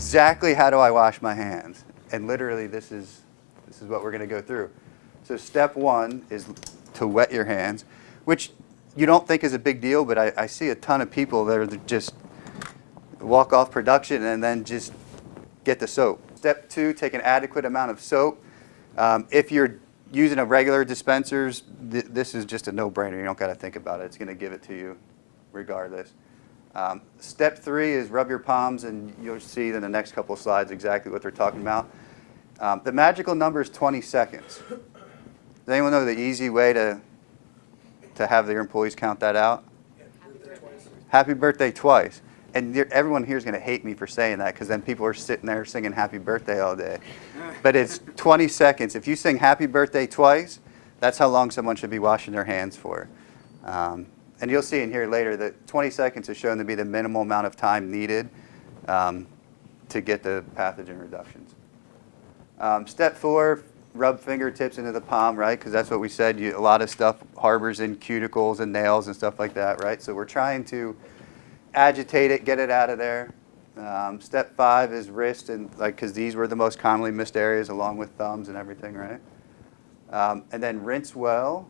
exactly how do I wash my hands. And literally this is what we're going to go through. So step one is to wet your hands, which you don't think is a big deal, but I see a ton of people that are just walk off production and then just get the soap. Step two, take an adequate amount of soap. If you're using a regular dispensers, this is just a no-brainer. You don't got to think about it. It's going to give it to you regardless. Step three is rub your palms, and you'll see in the next couple of slides exactly what they're talking about. The magical number is 20 seconds. Does anyone know the easy way to have their employees count that out? Happy birthday twice. And everyone here is going to hate me for saying that, because then people are sitting there singing happy birthday all day. But it's 20 seconds. If you sing happy birthday twice, that's how long someone should be washing their hands for. And you'll see in here later that 20 seconds is shown to be the minimal amount of time needed to get the pathogen reductions. Step four, rub fingertips into the palm, right? Because that's what we said. A lot of stuff harbors in cuticles and nails and stuff like that, right? So we're trying to agitate it, get it out of there. Step five is wrist, and because these were the most commonly missed areas along with thumbs and everything, right? And then rinse well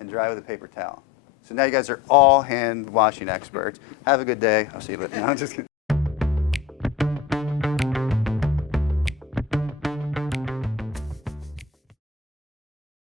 and dry with a paper towel. So now you guys are all hand washing experts. Have a good day. I'll see you later. No, I'm just kidding.